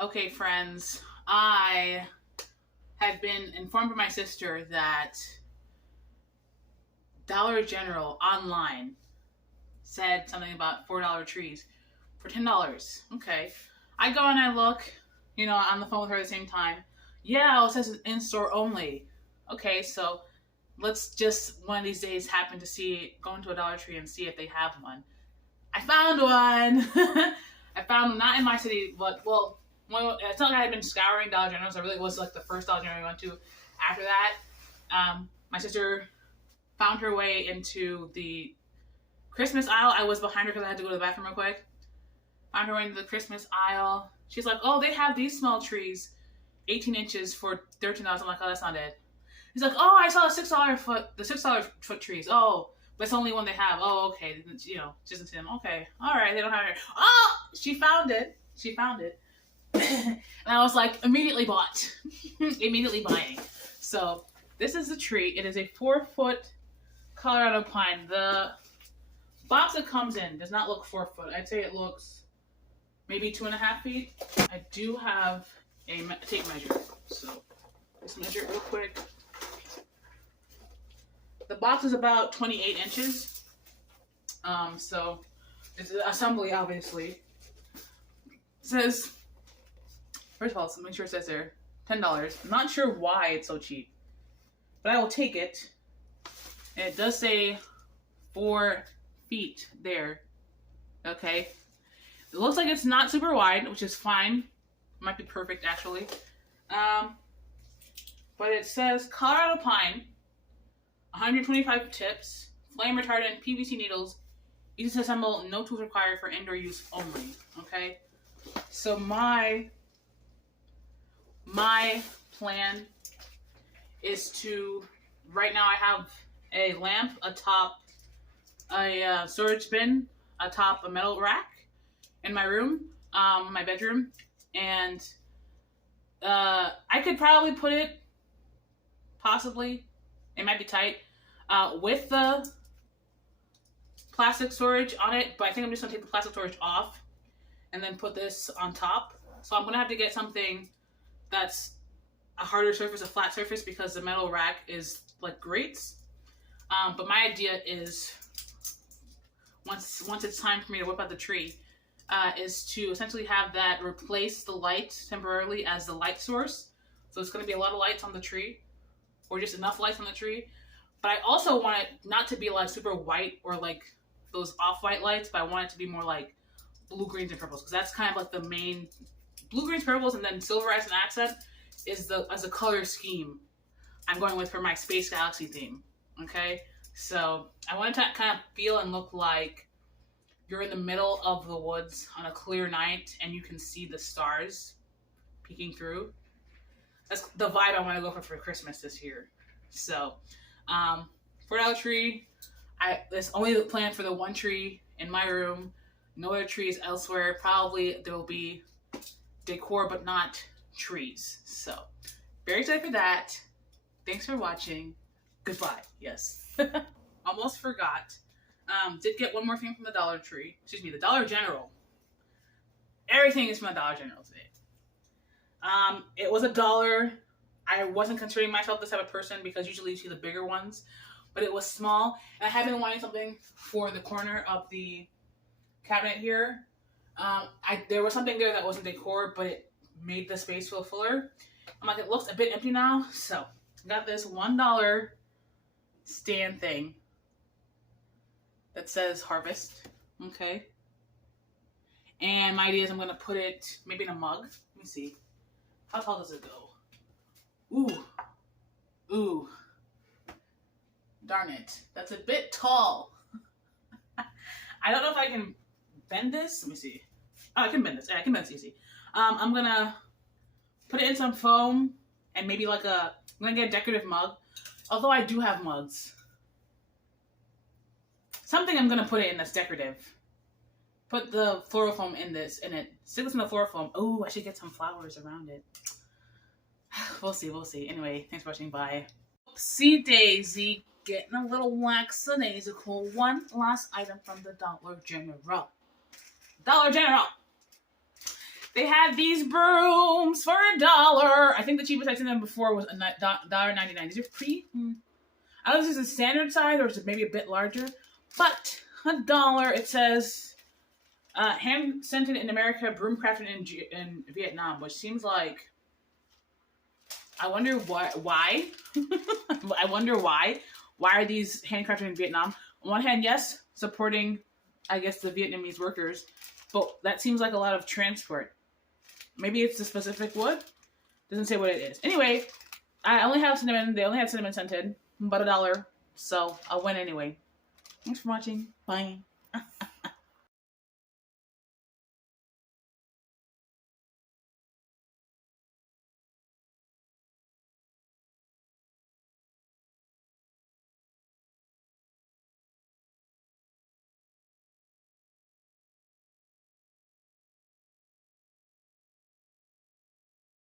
Okay, friends, I had been informed by my sister that Dollar General online said something about $4 trees for $10. Okay. I go and I look, on the phone with her at the same time. Yeah, it says it's in store only. Okay, so let's just one of these days happen to go into a Dollar Tree and see if they have one. I found one. I found one not in my city, but it's not like I had been scouring Dollar General, so it really was like the first Dollar General I went to. After that, my sister found her way into the Christmas aisle. I was behind her because I had to go to the bathroom real quick. Found her way into the Christmas aisle. She's like, "Oh, they have these small trees, 18 inches for $13." I'm like, "Oh, that's not it." He's like, "Oh, I saw the $6 foot trees. Oh, but it's the only one they have. Oh, okay. Just them. Okay, all right. They don't have it. Oh, she found it. And I was like, immediately bought, immediately buying. So this is the tree. It is a 4-foot Colorado pine. The box it comes in does not look 4 foot. I'd say it looks maybe 2.5 feet. I do have a tape measure, so let's measure it real quick. The box is about 28 inches. So it's an assembly, obviously. It says, first of all, let's make sure it says there $10. I'm not sure why it's so cheap, but I will take it. And it does say 4 feet there. Okay. It looks like it's not super wide, which is fine. Might be perfect, actually. But it says Colorado pine, 125 tips, flame retardant, PVC needles, easy to assemble, no tools required for indoor use only. Okay. So my plan is to, right now I have a lamp atop a storage bin atop a metal rack in my room, my bedroom, and I could probably put it, possibly, it might be tight, with the plastic storage on it, but I think I'm just going to take the plastic storage off and then put this on top. So I'm going to have to get something that's a harder surface, a flat surface, because the metal rack is like grates. But my idea is, once it's time for me to whip out the tree, is to essentially have that replace the light temporarily as the light source. So it's going to be a lot of lights on the tree, or just enough lights on the tree. But I also want it not to be like super white or like those off-white lights, but I want it to be more like blue, greens, and purples, because that's kind of like the main blue, greens, purples, and then silver as an accent is as a color scheme I'm going with for my Space Galaxy theme. Okay, so I want it to kind of feel and look like you're in the middle of the woods on a clear night and you can see the stars peeking through. That's the vibe I want to go for Christmas this year. So, $4 tree. It's only planned for the one tree in my room. No other trees elsewhere. Probably there will be decor, but not trees. So, very excited for that. Thanks for watching. Goodbye. Yes. Almost forgot. Did get one more thing from the Dollar Tree. Excuse me, the Dollar General. Everything is from the Dollar General today. It was $1. I wasn't considering myself this type of person because usually you see the bigger ones, but it was small. And I have been wanting something for the corner of the cabinet here. There was something there that wasn't decor, but it made the space feel fuller. I'm like, it looks a bit empty now, so I got this $1 stand thing that says Harvest. Okay. And my idea is I'm going to put it maybe in a mug. Let me see. How tall does it go? Ooh. Darn it. That's a bit tall. I don't know if I can bend this. Let me see. Oh, I can bend this. Yeah, I can bend this easy. I'm going to put it in some foam and maybe I'm going to get a decorative mug. Although I do have mugs. Something I'm going to put it in that's decorative. Put the floral foam in it. Stick this in the floral foam. Oh, I should get some flowers around it. We'll see. Anyway, thanks for watching. Bye. Oopsie daisy. Getting a little lackadaisical. One last item from the Dollar General. Dollar General. They had these brooms for $1. I think the cheapest I'd seen them before was $1.99. These are pretty. I don't know if this is a standard size or is it maybe a bit larger, but $1. It says hand scented in America, broom crafted in Vietnam, which seems like. I wonder why. I wonder why. Why are these handcrafted in Vietnam? On one hand, yes, supporting, I guess, the Vietnamese workers, but that seems like a lot of transport. Maybe it's the specific wood. Doesn't say what it is. Anyway, I only have cinnamon. They only had cinnamon scented, but $1, so I'll win anyway. Thanks for watching. Bye.